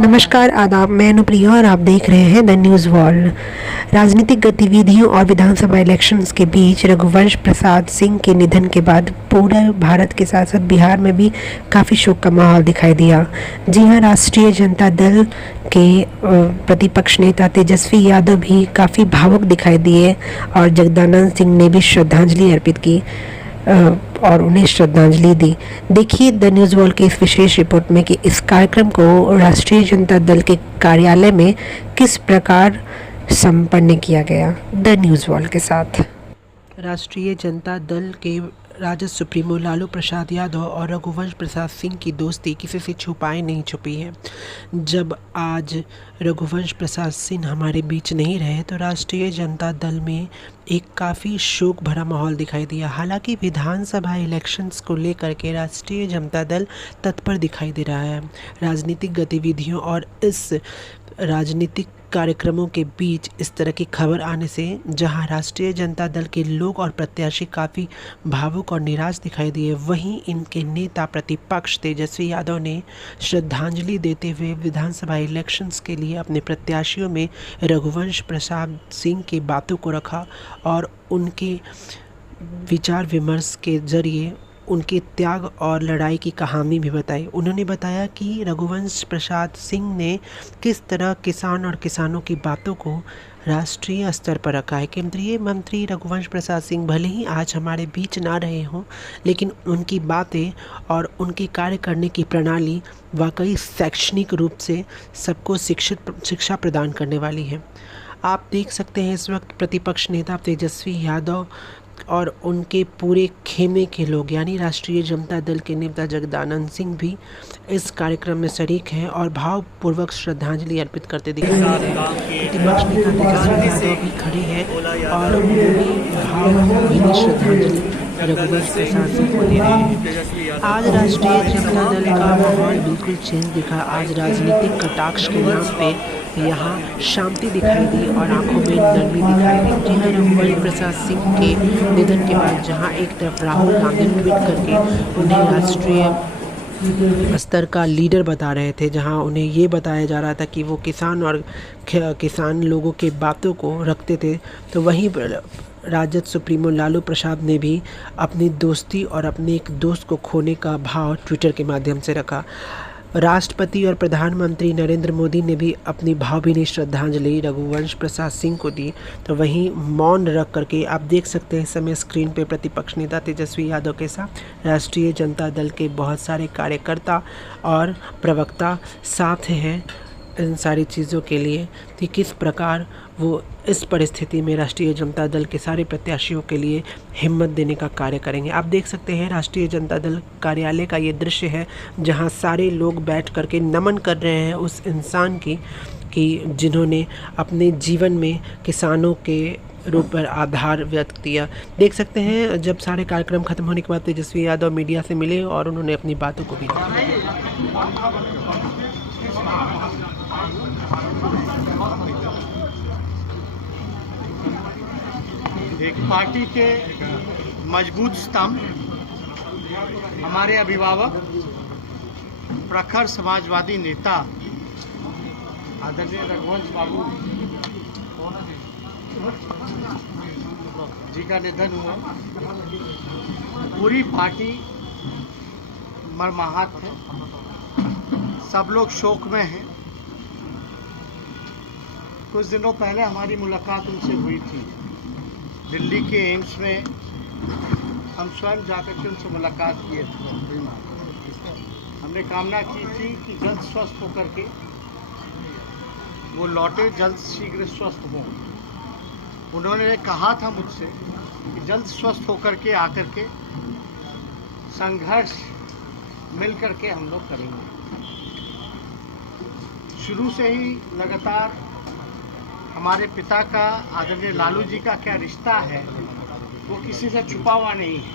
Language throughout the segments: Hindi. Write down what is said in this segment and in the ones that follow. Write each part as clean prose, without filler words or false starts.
नमस्कार, आदाब। मैं अनुप्रिया और आप देख रहे हैं द न्यूज़ वर्ल्ड। राजनीतिक गतिविधियों और विधानसभा इलेक्शंस के बीच रघुवंश प्रसाद सिंह के निधन के बाद पूरे भारत के साथ साथ बिहार में भी काफ़ी शोक का माहौल दिखाई दिया। जी हां, राष्ट्रीय जनता दल के प्रतिपक्ष नेता तेजस्वी यादव भी काफ़ी भावुक दिखाई दिए और जगदानंद सिंह ने भी श्रद्धांजलि अर्पित की और उन्हें श्रद्धांजलि दी। देखिए द न्यूज़ वर्ल्ड की इस विशेष रिपोर्ट में कि इस कार्यक्रम को राष्ट्रीय जनता दल के कार्यालय में किस प्रकार संपन्न किया गया। द न्यूज़ वर्ल्ड के साथ राष्ट्रीय जनता दल के राजद सुप्रीमो लालू प्रसाद यादव और रघुवंश प्रसाद सिंह की दोस्ती किसी से छुपाई नहीं छुपी है। जब आज रघुवंश प्रसाद सिंह हमारे बीच नहीं रहे तो राष्ट्रीय जनता दल में एक काफ़ी शोक भरा माहौल दिखाई दिया। हालांकि विधानसभा इलेक्शंस को लेकर के राष्ट्रीय जनता दल तत्पर दिखाई दे रहा है। राजनीतिक गतिविधियों और इस राजनीतिक कार्यक्रमों के बीच इस तरह की खबर आने से जहां राष्ट्रीय जनता दल के लोग और प्रत्याशी काफ़ी भावुक और निराश दिखाई दिए, वहीं इनके नेता प्रतिपक्ष तेजस्वी यादव ने श्रद्धांजलि देते हुए विधानसभा इलेक्शंस के लिए अपने प्रत्याशियों में रघुवंश प्रसाद सिंह की बातों को रखा और उनके विचार विमर्श के जरिए उनके त्याग और लड़ाई की कहानी भी बताई। उन्होंने बताया कि रघुवंश प्रसाद सिंह ने किस तरह किसान और किसानों की बातों को राष्ट्रीय स्तर पर रखा है। केंद्रीय मंत्री रघुवंश प्रसाद सिंह भले ही आज हमारे बीच ना रहे हों, लेकिन उनकी बातें और उनकी कार्य करने की प्रणाली वाकई शैक्षणिक रूप से सबको शिक्षा प्रदान करने वाली है। आप देख सकते हैं इस वक्त प्रतिपक्ष नेता तेजस्वी यादव और उनके पूरे खेमे के लोग यानी राष्ट्रीय जनता दल के नेता जगदानंद सिंह भी इस कार्यक्रम में शरीक हैं और भावपूर्वक श्रद्धांजलि अर्पित करते दिखाई दे रहे हैं। प्रतिपक्ष नेता तेजस्वी यादव भी खड़े हैं और वो भी भावभीनी श्रद्धांजलि रघुवंश प्रसाद सिंह को दे रहे हैं। आज राष्ट्रीय जनता दल का माहौल बिल्कुल चेंज दिखा। आज राजनीतिक कटाक्ष के नाम पे यहाँ शांति दिखाई दी और आंखों में नरमी दिखाई दी। जी हाँ, रघुवंश प्रसाद सिंह के निधन के बाद जहाँ एक तरफ राहुल गांधी ट्वीट करके उन्हें राष्ट्रीय स्तर का लीडर बता रहे थे, जहां उन्हें ये बताया जा रहा था कि वो किसान और किसान लोगों के बातों को रखते थे, तो वहीं राजद सुप्रीमो लालू प्रसाद ने भी अपनी दोस्ती और अपने एक दोस्त को खोने का भाव ट्विटर के माध्यम से रखा। राष्ट्रपति और प्रधानमंत्री नरेंद्र मोदी ने भी अपनी भावभीनी श्रद्धांजलि रघुवंश प्रसाद सिंह को दी। तो वहीं मौन रख करके आप देख सकते हैं इस समय स्क्रीन पे प्रतिपक्ष नेता तेजस्वी यादव के साथ राष्ट्रीय जनता दल के बहुत सारे कार्यकर्ता और प्रवक्ता साथ हैं इन सारी चीज़ों के लिए कि किस प्रकार वो इस परिस्थिति में राष्ट्रीय जनता दल के सारे प्रत्याशियों के लिए हिम्मत देने का कार्य करेंगे। आप देख सकते हैं राष्ट्रीय जनता दल कार्यालय का ये दृश्य है जहां सारे लोग बैठ करके नमन कर रहे हैं उस इंसान की कि जिन्होंने अपने जीवन में किसानों के रूप पर आधार व्यक्त किया। देख सकते हैं जब सारे कार्यक्रम खत्म होने के बाद तेजस्वी यादव मीडिया से मिले और उन्होंने अपनी बातों को भी एक पार्टी के मजबूत स्तंभ, हमारे अभिभावक, प्रखर समाजवादी नेता आदरणीय रघुवंश बाबू जी का निधन हुआ। पूरी पार्टी मर्माहत है, सब लोग शोक में हैं। कुछ दिनों पहले हमारी मुलाकात उनसे हुई थी दिल्ली के एम्स में। हम स्वयं जाकर के उनसे मुलाकात किए थे। हमने कामना की थी कि जल्द स्वस्थ होकर के वो लौटे, जल्द शीघ्र स्वस्थ हों। उन्होंने कहा था मुझसे कि जल्द स्वस्थ होकर के आकर के संघर्ष मिल कर के हम लोग करेंगे। शुरू से ही लगातार हमारे पिता का आदरणीय लालू जी का क्या रिश्ता है वो किसी से छुपा हुआ नहीं है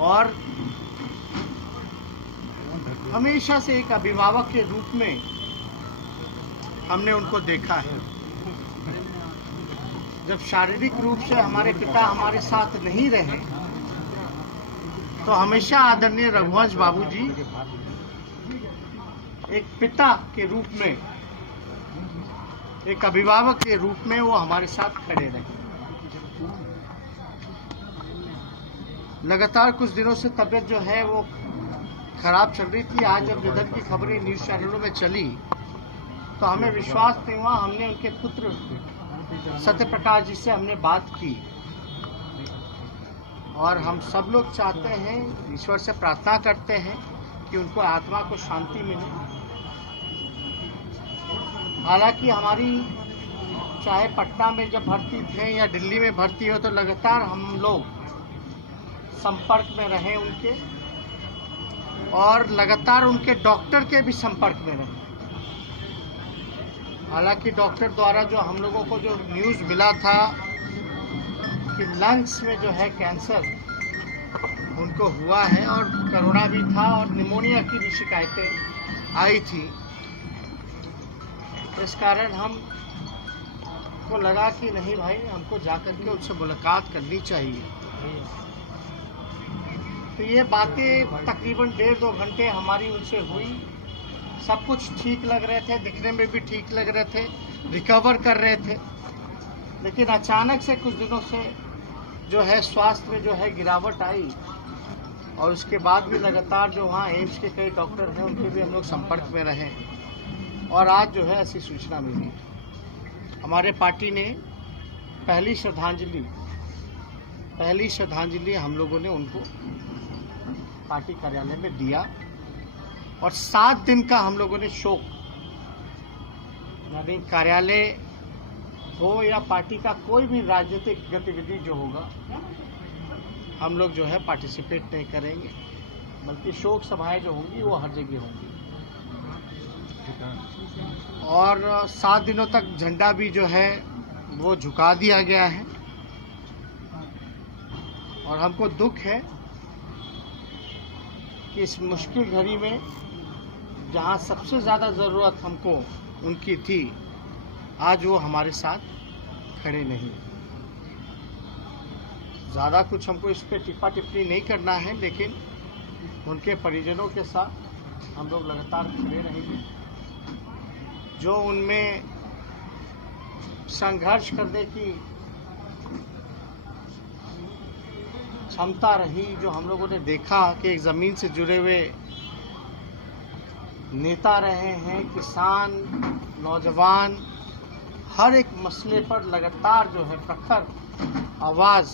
और हमेशा से एक अभिभावक के रूप में हमने उनको देखा है। जब शारीरिक रूप से हमारे पिता हमारे साथ नहीं रहे तो हमेशा आदरणीय रघुवंश बाबू जी एक पिता के रूप में, एक अभिभावक के रूप में वो हमारे साथ खड़े रहे। लगातार कुछ दिनों से तबीयत जो है वो खराब चल रही थी। आज जब निधन की खबरें न्यूज़ चैनलों में चली तो हमें विश्वास नहीं हुआ। हमने उनके पुत्र सत्य प्रकाश जी से हमने बात की और हम सब लोग चाहते हैं, ईश्वर से प्रार्थना करते हैं कि उनको आत्मा को शांति मिले। हालांकि हमारी चाहे पटना में जब भर्ती थे या दिल्ली में भर्ती हो तो लगातार हम लोग संपर्क में रहे उनके, और लगातार उनके डॉक्टर के भी संपर्क में रहे। हालांकि डॉक्टर द्वारा जो हम लोगों को जो न्यूज़ मिला था कि लंग्स में जो है कैंसर उनको हुआ है और कोरोना भी था और निमोनिया की भी शिकायतें आई थी, इस कारण हम को लगा कि नहीं भाई, हमको जाकर के उनसे मुलाकात करनी चाहिए। तो ये बातें तकरीबन 1.5-2 घंटे हमारी उनसे हुई। सब कुछ ठीक लग रहे थे, दिखने में भी ठीक लग रहे थे, रिकवर कर रहे थे, लेकिन अचानक से कुछ दिनों से जो है स्वास्थ्य में जो है गिरावट आई और उसके बाद भी लगातार जो वहाँ एम्स के कई डॉक्टर हैं उनके भी हम लोग संपर्क में रहे और आज जो है ऐसी सूचना मिली। हमारे पार्टी ने पहली श्रद्धांजलि हम लोगों ने उनको पार्टी कार्यालय में दिया और 7 दिन का हम लोगों ने शोक, यानी कार्यालय हो या पार्टी का कोई भी राजनीतिक गतिविधि जो होगा हम लोग जो है पार्टिसिपेट नहीं करेंगे, बल्कि शोक सभाएं जो होंगी वो हर जगह होंगी। और 7 दिनों तक झंडा भी जो है वो झुका दिया गया है और हमको दुख है कि इस मुश्किल घड़ी में जहां सबसे ज़्यादा ज़रूरत हमको उनकी थी, आज वो हमारे साथ खड़े नहीं। ज़्यादा कुछ हमको इस पर टिप्पा टिप्पणी नहीं करना है, लेकिन उनके परिजनों के साथ हम लोग लगातार खड़े रहेंगे। जो उनमें संघर्ष करने की क्षमता रही, जो हम लोगों ने देखा कि एक ज़मीन से जुड़े हुए नेता रहे हैं, किसान, नौजवान, हर एक मसले पर लगातार जो है प्रखर आवाज़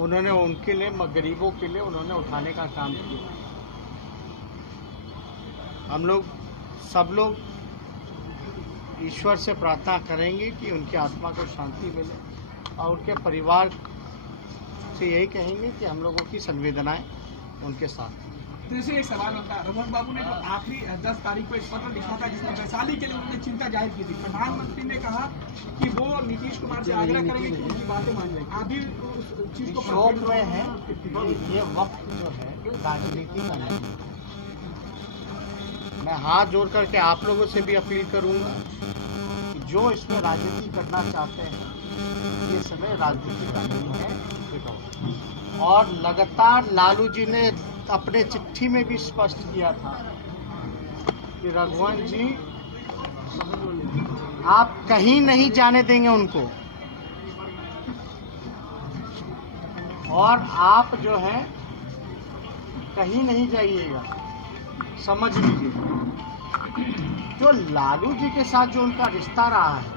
उन्होंने उनके लिए, गरीबों के लिए उन्होंने उठाने का काम किया। हम लोग सब लोग ईश्वर से प्रार्थना करेंगे कि उनकी आत्मा को शांति मिले और उनके परिवार से यही कहेंगे कि हम लोगों की संवेदनाएं उनके साथ। जैसे एक सवाल होता है, रघुवंश बाबू ने जो आखिरी 10 तारीख को एक पत्र लिखा था जिसमें वैशाली के लिए उन्होंने चिंता जाहिर की थी। प्रधानमंत्री ने कहा कि वो नीतीश कुमार से आग्रह करेंगे कि उनकी बातें मान जाएंगे। अभी उस चीज को शोक में है। ये वक्त जो है राजनीति का नहीं। मैं हाथ जोड़ करके आप लोगों से भी अपील करूंगा कि जो इसमें राजनीति करना चाहते हैं, ये समय राजनीति का नहीं है। और लगातार लालू जी ने अपने चिट्ठी में भी स्पष्ट किया था कि रघुवंश जी, आप कहीं नहीं जाने देंगे उनको और आप जो है कहीं नहीं जाइएगा। समझ लीजिए, जो लालू जी के साथ जो उनका रिश्ता रहा है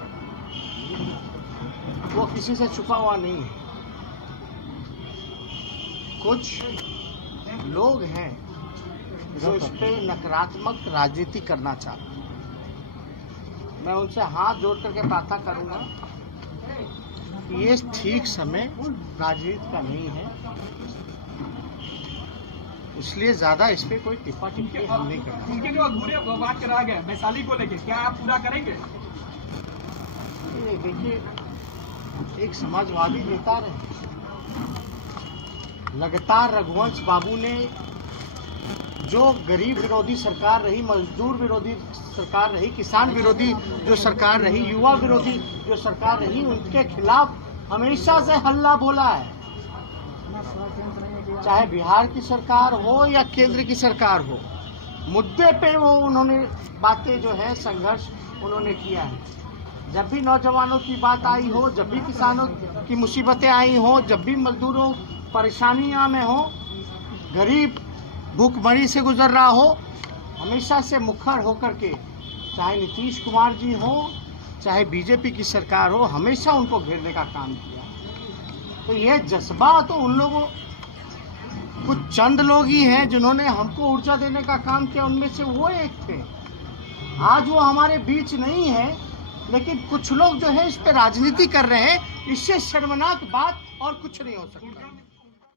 वो किसी से छुपा हुआ नहीं है। कुछ लोग हैं जो इस पे नकारात्मक राजनीति करना चाहते हैं। मैं उनसे हाथ जोड़ करके प्रार्थना करूंगा कि ये ठीक समय राजनीति का नहीं है, इसलिए ज़्यादा इस पे कोई टिप्पा टिप्पणी हम नहीं करना। उनके जो अधूरे वाक्य रह गए वैशाली को लेके, क्या आप पूरा करेंगे? देखिए, एक समाजवादी नेता रहे, लगातार रघुवंश बाबू ने जो गरीब विरोधी सरकार रही, मजदूर विरोधी सरकार रही, किसान विरोधी जो सरकार रही, युवा विरोधी जो सरकार रही, उनके खिलाफ हमेशा से हल्ला बोला है। चाहे बिहार की सरकार हो या केंद्र की सरकार हो, मुद्दे पे वो उन्होंने बातें जो है संघर्ष उन्होंने किया है। जब भी नौजवानों की बात आई हो, जब भी किसानों की मुसीबतें आई हो, जब भी मजदूरों परेशानियां में हो, गरीब भूखमरी से गुजर रहा हो, हमेशा से मुखर होकर के, चाहे नीतीश कुमार जी हो, चाहे बीजेपी की सरकार हो, हमेशा उनको घेरने का काम किया। तो यह जज्बा तो उन लोगों, कुछ चंद लोग ही हैं जिन्होंने हमको ऊर्जा देने का काम किया, उनमें से वो एक थे। आज वो हमारे बीच नहीं है, लेकिन कुछ लोग जो है इस पे राजनीति कर रहे हैं। इससे शर्मनाक बात और कुछ नहीं हो सकता।